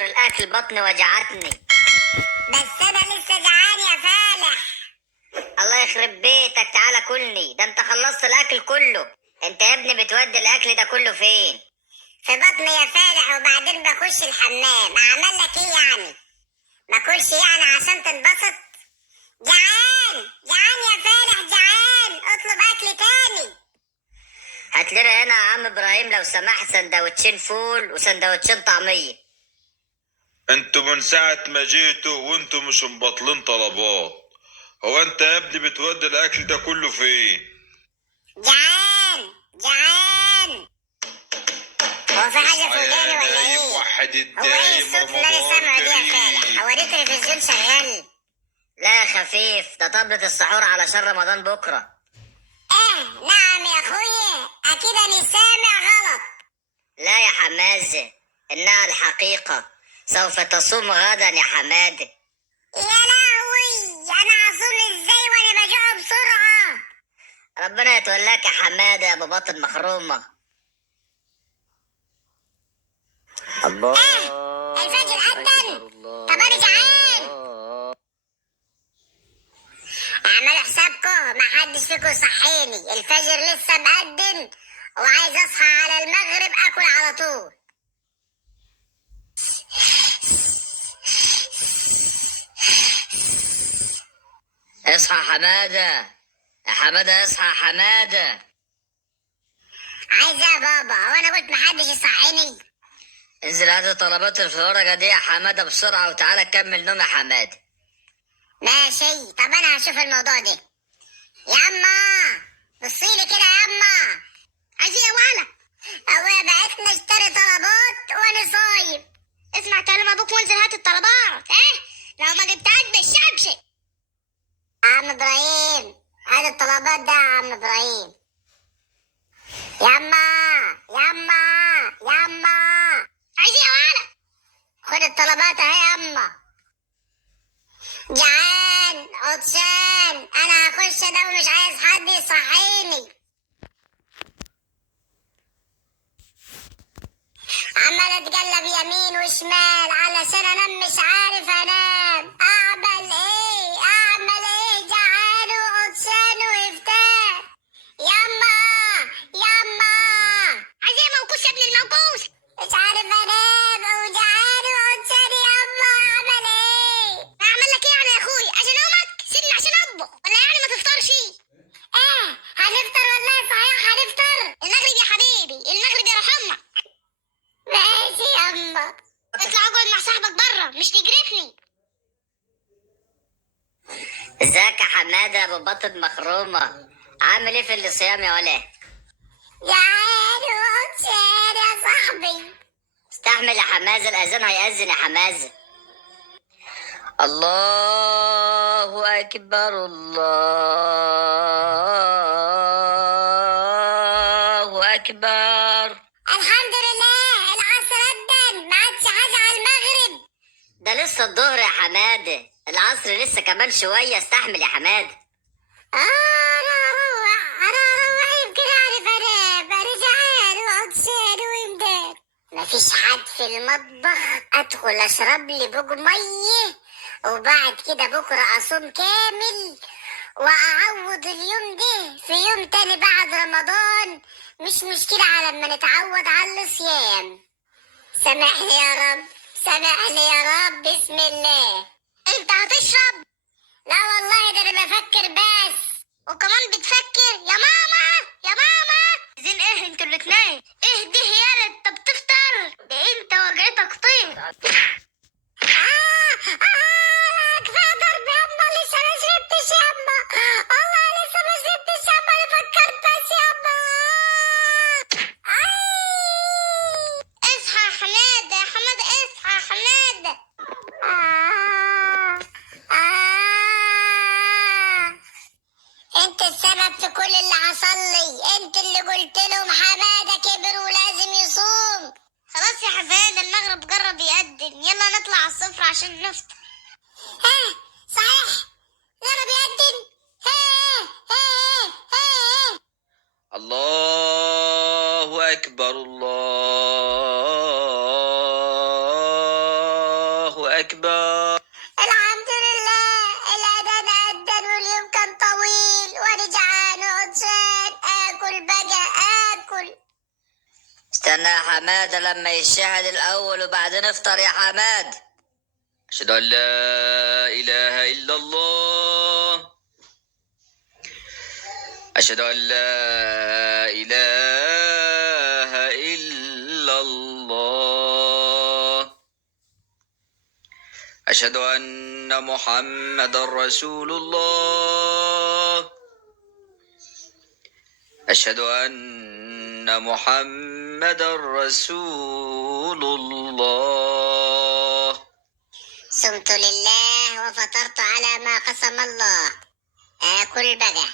الاكل بطني وجعتني. بس انا لسه جعان يا فالح. الله يخرب بيتك، تعالى كلني، ده انت خلصت الاكل كله. انت يا ابني بتودي الاكل ده كله فين؟ في بطني يا فالح، وبعدين بخش الحمام. اعمل لك ايه يعني؟ ما كلش يعني عشان تنبسط؟ جعان جعان يا فالح، جعان. اطلب اكل تاني. هات لنا هنا يا عم ابراهيم لو سمحت سندوتشين فول وسندوتشين طعميه. انتوا من ساعة ما جيتوا وانتوا مش مبطلين طلبات. هو انت يا ابني بتودي الاكل ده كله فين؟ جعان جعان. هو في حاجة في وداني ولا ايه؟ وحد هو ايه الدايم الصوت اللي انا سامعه ده يا فالح؟ كريم. هو ده تلفزيون شغال؟ لا يا خفيف، ده طبلة السحور علشان رمضان بكره. نعم يا اخويا، اكيد اني سامع غلط. لا يا حمازه، انها الحقيقه. سوف تصوم غدا يا حماده. يا لهوي، انا هصوم ازاي وانا بجوع بسرعة؟ ربنا يتولاك يا حماده يا ابو بطن مخرومه. الله الفجر أذن. الله. طب أنا جعان. اعملوا حسابكم محدش فيكم يصحيني، الفجر لسه مأذن وعايز اصحى على المغرب اكل على طول. اصحى يا حماده، يا حماده اصحى يا حماده. عايز ايه يا بابا؟ وانا قلت محدش يصحيني؟ انزل هات الطلبات اللي في الورقه دي يا حماده بسرعه وتعالى كمل نوم يا حماده. ماشي، طب انا هشوف الموضوع ده. ياما بصيلي كده ياما. عايز ايه يا ولا؟ ابويا بعتني اشتري طلبات وانا صايم. اسمع كلام ابوك وانزل هات الطلبات، لو ما جبتهاش بالشبشب. يا عم ابراهيم، هات الطلبات ده يا عم ابراهيم. ياما ياما ياما. عايز ايه يا ولا؟ خد الطلبات اهي ياما. جعان عطشان، انا هخش ده ومش عايز حد يصحيني. عمال اتقلب يمين وشمال علشان انام، مش عارف انام. اعمل ايه اعمل ايه؟ جعان وعطشان وهفتان. ياما ياما. عايز ايه موكوس يا ابن الموكوس؟ مش عارف انام وجعان وعطشان ياما. اعمل ايه؟ اعمل لك ايه يعني يا اخوي؟ عشان امك سيبني عشان اطبخ، ولا يعني ما تفطرش؟ هنفطر والله، صحيح هنفطر. المغرب يا حبيبي، المغرب يرحمك. ماشي ياما. اطلع اقعد مع صاحبك بره، مش تجرفني. ازيك يا حماده يا ابو بطن مخرومه؟ عامل ايه في الصيام يا ولا؟ جعان وعطشان يا صاحبي. استحمل يا حمازه، الاذان هيأذن يا حمازه. الله اكبر الله اكبر. الحمد لله، العصر أذن، ما عادش حاجة على المغرب. ده لسه الظهر يا حماده، العصر لسه كمان شويه، استحمل يا حماده. أنا أروح يمكن أعرف أنام، أنا جعان وعطشان ومدان. مفيش حد في المطبخ، أدخل أشرب لي بوج مية وبعد كده بكرة أصوم كامل وأعوض اليوم ده في يوم تاني بعد رمضان. مش مشكلة على ما نتعود على الصيام. سامحني يا رب، سامحني يا رب، بسم الله. انت هتشرب؟ لا والله، ده انا بفكر بس. وكمان بتفكر يا ماما يا ماما؟ عايزين ايه انتوا الاتنين؟ اهدي يالا، انت بتفطر؟ ده انت وجعتك طين. كفايه ضرب ياما، لسه ما شربتش ياما. والله لسه ما شربتش ياما، انا فكرت بس ياما. اصحى يا حماده، يا حماده اصحى يا حماده. انت السبب في كل اللي حصل لي، انت اللي قلت لهم حماده كبر ولازم يصوم. خلاص يا حفاده، المغرب جرب يأذن، يلا نطلع على السفرة عشان نفطر. صحيح، جرب يأذن. الله اكبر الله أكبر. الحمد لله، الأذان أذن واليوم كان طويل وأنا جعان وعطشان. آكل بقى آكل. استنى يا حمادة لما يشهد الأول وبعدين افطر يا حماد. أشهد أن لا إله إلا الله. أشهد أن لا إله إلا الله. أشهد أن محمد رسول الله. أشهد أن محمد رسول الله. صمت لله وفطرت على ما قسم الله. آكل بقى.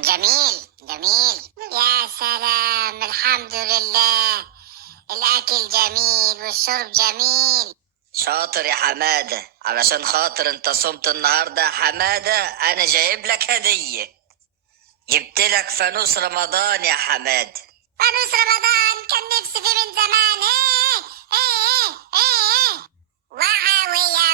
جميل جميل، يا سلام، الحمد لله، الأكل جميل والشرب جميل. شاطر يا حمادة، علشان خاطر انت صمت النهاردة يا حمادة انا جايب لك هدية. جبت لك فانوس رمضان يا حماد. فانوس رمضان كان نفسي فيه من زمان. وعوي يا